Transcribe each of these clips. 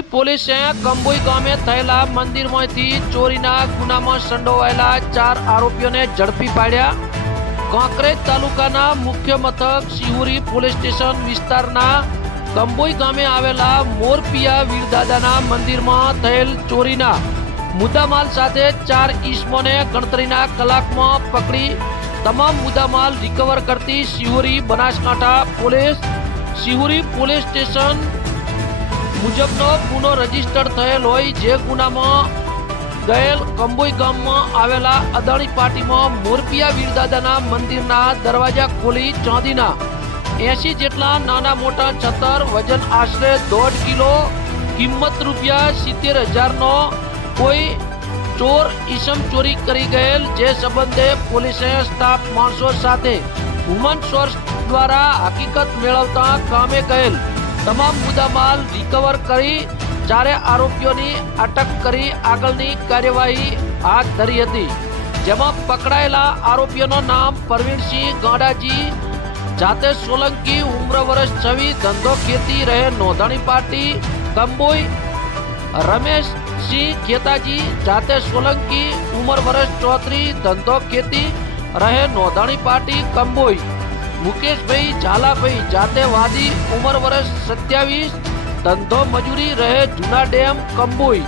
શિહોરી પોલીસે કંબોઈ ગામે થયેલા મંદિરમાંથી ચોરીના ગુનામાં સંડોવાયેલા ચાર આરોપીઓને ઝડપી પાડ્યા. કાંકરેજ તાલુકાના મુખ્ય મથક સિહુરી પોલીસ સ્ટેશન વિસ્તારના કંબોઈ ગામે આવેલા મોરપિયા વીરદાદાના મંદિરમાં થયેલ ચોરીના મુદ્દામાલ સાથે ચાર ઈસમોને ગણતરીના કલાકમાં પકડી. તમામ મુદ્દામાલ રિકવર કરતી Shihori Banaskantha police Shihori police station મુજબનો ગુનો રજિસ્ટર થયેલ હોય જે ગુનામાં ગયેલ કંબોઈ ગામમાં આવેલા અદાણી પાર્ટીમાં મોરપિયા વીરદાદાના મંદિરના દરવાજા ખોલી ચાંદીના એસી જેટલા નાના મોટા છતર, વજન આશરે દોઢ કિલો, કિંમત રૂપિયા સિત્તેર હજારનો કોઈ ચોર ઈસમ ચોરી કરી ગયેલ, જે સંબંધે પોલીસે સ્ટાફ માણસો સાથે હ્યુમન સોર્સ દ્વારા હકીકત મેળવતા કામે ગયેલ. તમામ મુદ્દામાલ રિકવર કરી ચારે આરોપીઓની અટક કરી આગળની કાર્યવાહી હાથ ધરી હતી, જેમાં પકડાયેલા આરોપીઓનું નામ પ્રવીણસિંહ ગાંડાજી, જાતે સોલંકી ઉમ્ર વર્ષ છવ્વીસ, ધંધો ખેતી રહે, નોંધણી પાર્ટી, કંબોઈ રમેશસિંહ ખેતાજી, જાતે સોલંકી ઉંમર વર્ષ ચોત્રીસ, ધંધો ખેતી રહે, નોંધણી પાર્ટી, કંબોઈ મુકેશભાઈ ઝાલાભાઈ જાતે વાદી ઉંમર વર્ષ સત્યાવીસ, ધંધો મજૂરી રહે જૂના ડેમ, કંબોઈ.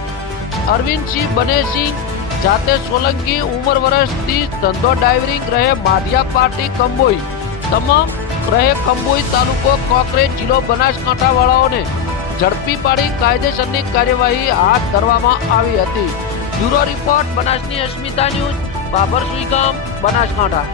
અરવિંદસિંહ બનેસિંહ જાતે સોલંકી, ઉંમર વર્ષ ત્રીસ, ધંધો ડાઇવરિંગ રહે માઢિયા પાર્ટી, કંબોઈ. તમામ રહે કંબોઈ તાલુકો કોકરેજ જિલ્લો બનાસકાંઠાવાળાઓને ઝડપી પાડી કાયદેસરની કાર્યવાહી હાથ ધરવામાં આવી હતી. બ્યુરો રિપોર્ટ બનાસની અસ્મિતા ન્યૂઝ, બાબર સુઈગામ, બનાસકાંઠા.